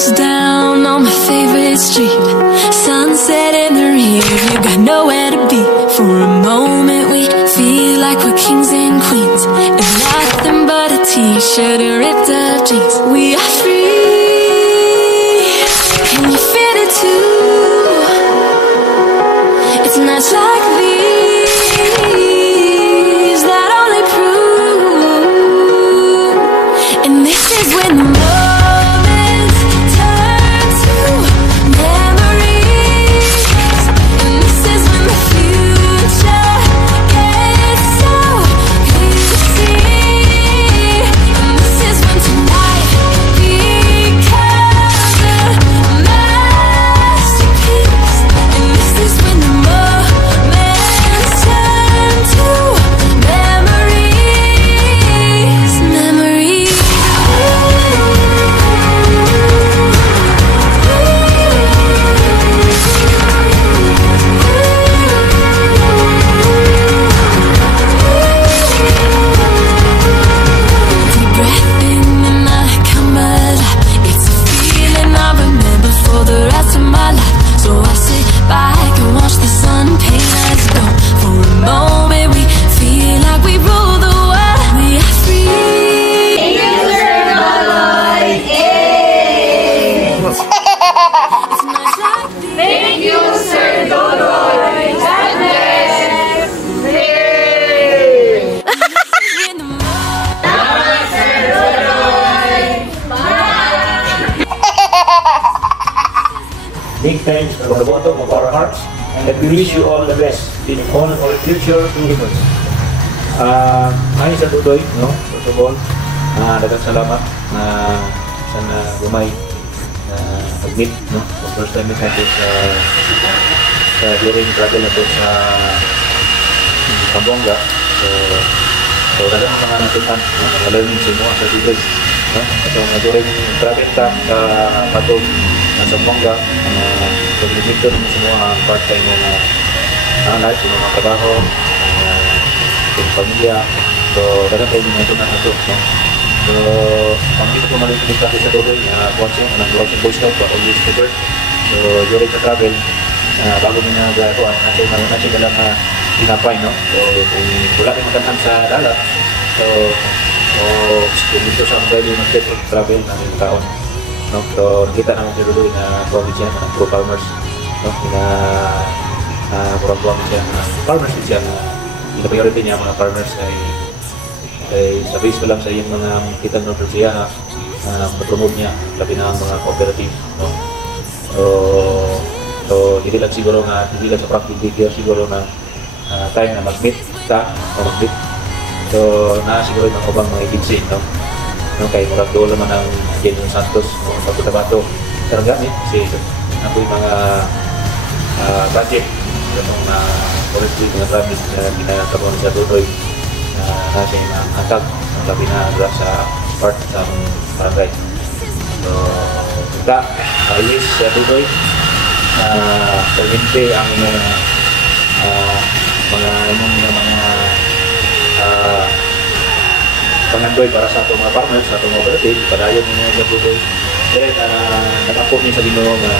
windows down on my favorite street. Sunset in the rear, you got nowhere to be. For a moment we feel like we're kings and queens, and nothing but a t-shirt and ripped up jeans. We are free, can you feel it too? It's nights like these that only prove, and this is when the moments turn to memories, and this is when the future gets so clear to see, and this is when tonight becomes a masterpiece, and this is when the moments turn to memories, memories. Deep breath in and I come alive. It's a feeling I remember for the rest of my life. So I sit back and watch the sun paint us gold. For a moment we feel like we rule the world. We are free. It's nights like these. Thank you, Sir Dodoy. God bless. When the Big thanks from the bottom of our hearts, and we wish you all the best in all our future endeavors. Hi Sir Dudoy, no? First of all, daghang salamat na sana lumay mag-meet, no? So first time meet natin sa during travel natin sa Pampanga. So daghang mga natutunan, no? Learning sa mga sa Dudoy, no? So during travel time sa Patog sa Pampanga, pag-ibig naman sa mga part-time mga life, yung mga trabaho, yung pamilya. So, dapat tayo din ito na ito. So, ang dito ko malitin sa Dudoy na watching, nag-watching Boy Scout, always prepared. So, during sa travel, bago mo na gagawa, natin na lang pinapay, no? So, kung wala tayong matanhan sa dalat, so, kung dito sa pwede mag-travel ng taon, no? So, nakita namin si Dudoy na province yan, ng pro-farmers, no? Kurang-kurang siya ng farmers siya na priority niya mga farmers ay sa base pa lang sa iyong mga kitang ng siya na promote niya labi na mga cooperative, no? So hindi lang siguro nga, hindi lang sa practice siguro na tayo na mag-meet ka o mag-meet. So siguro yung mga mga agency, no? Kaya murag doon naman ang General Santos sa Cotabato karang gamit kasi ako yung mga budget yung mga policy, mga promise na ginagawa sa Dudoy na siya yung hatag ang labi na sa part sa barangay. So kita ayos sa Dudoy perminte ang mga pangandoy para sa itong mga partners, sa itong cooperative, padayon mo sa Dudoy. Then, nakapot niya sa Ginoo na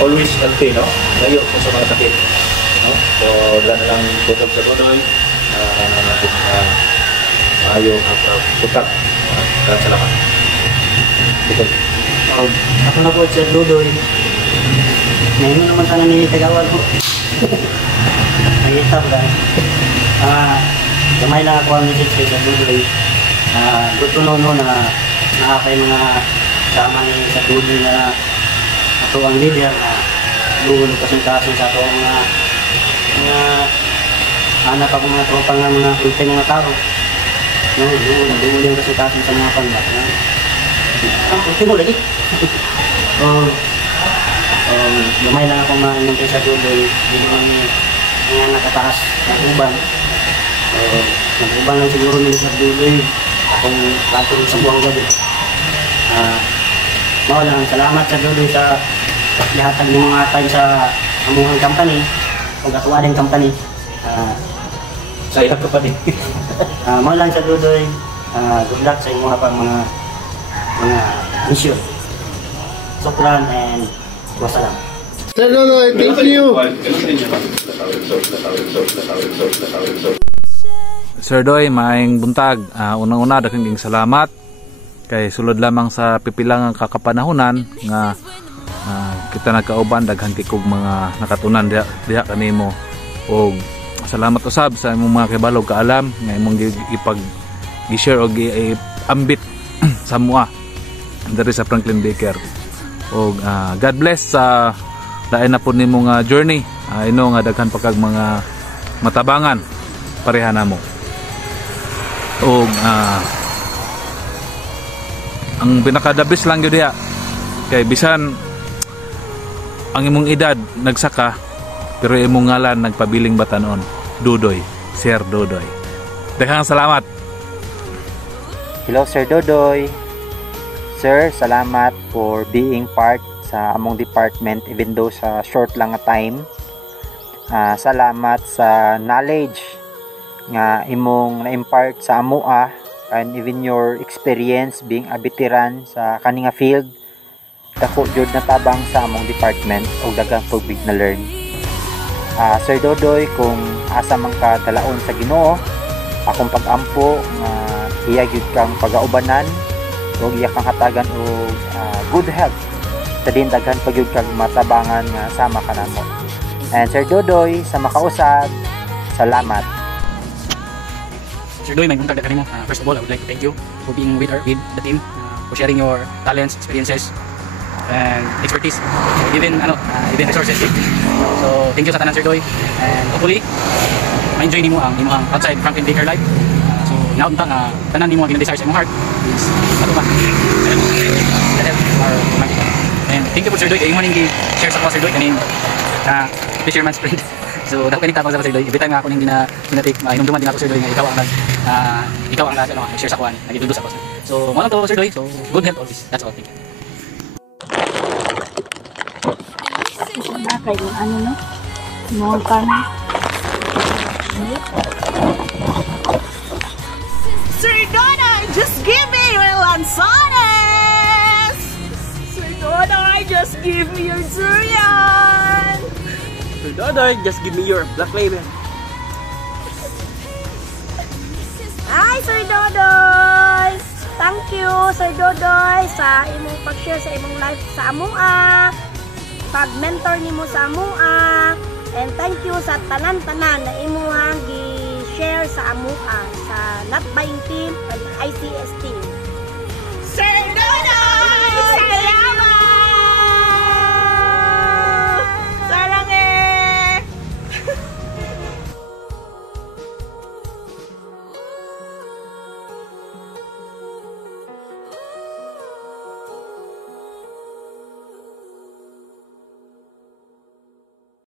always healthy, no? Layo po sa mga sakit, no? So, dala na lang butog sa Dudoy, maayo ang putak. Salamat. Butog. Ako na po sa Dudoy. Ngayon naman ka na nilitagawan ko. Nagitap lang. Gamay lang ako ang message sa Dudoy. Gusto nono na nakakay mga sama ni sa Dudoy na ato ang leader na doon kasing-kasing sa ato ang mga anak ako mga tropang mga kulteng mga tao. No, doon yung kasing-kasing sa mga panda. Ang kulteng mo lagi. Gamay lang ako mga sa Dudoy. Hindi naman mga nakataas ng uban. Nag-uban lang siguro nila sa Dudoy akong katong sa buwang gabi. Lang, salamat sa Dudoy sa lihatag ng mga atay sa amuhang company o katuwading company. Sa iyang company. Lang sa Dudoy, good luck sa inyo pang mga mga mission. Sokran and wasalam. Sir Dodoy, thank you. Sir Doy, maayong buntag. Unang-una daghang salamat kay sulod lamang sa pipilang kakapanahonan nga kita nagkauban daghang kikog mga nakatunan diha kanimo, og salamat usab sa imong mga kibalog kaalam nga imong ipag-share og ambit sa mua diri sa Franklin Baker. Og God bless sa lain na po nimo nga journey. Ino nga daghan pa kag mga matabangan pareha namo. Og ang pinakadabis lang gyud diha kay bisan ang imong edad nagsaka pero imong ngalan nagpabiling batanon. Dodoy, Sir Dodoy. Daghang salamat. Hello Sir Dodoy. Sir, salamat for being part sa among department even though sa short lang nga time. Salamat sa knowledge nga imong na-impart sa amua and even your experience being a veteran sa kaninga field. Dako jud natabang sa among department og daghang tubig na learn. Sir Dodoy, kung asa man ka dalaon sa Ginoo, akong pag-ampo nga iya gyud kang pagaubanan og iya kang hatagan og good health. Sa din daghan pa gyud kang matabangan nga sama ka namo. And Sir Dodoy, sa makausap, salamat. Sir Dodoy, may buntag na kanimo. First of all, I would like to thank you for being with the team, for sharing your talents, experiences, and expertise, even resources. So thank you sa tanan Sir Dodoy, and hopefully ma-enjoy nimo ang imong outside Franklin Baker life. So naud ta tanan nimo ang ginadesire sa imong heart is matuma. And thank you po Sir Dodoy kay imong ning share sa Sir Dodoy kaning fisherman's friend. So dako kaning tapos sa Sir Dodoy, every time nga ako ning ginatik hinumduman din ako Sir Dodoy nga ikaw ang share sa kuan nagidudus ako. So mo lang to Sir Dodoy. So good health always. That's all. Thank you. Kay ano no? Mo kan. Sir Dodoy, just give me your lanzones! Sir Dodoy, just give me your durian! Sir Dodoy, just give me your black label. Hi Sir Dodoy! Thank you Sir Dodoy sa imong pag-share sa imong life sa amua, pag-mentor nimo sa amua, and thank you sa tanan-tanan na imong gi-share sa amua sa Not Buying Team and ICS Team. Sir Dodoy! Salamat!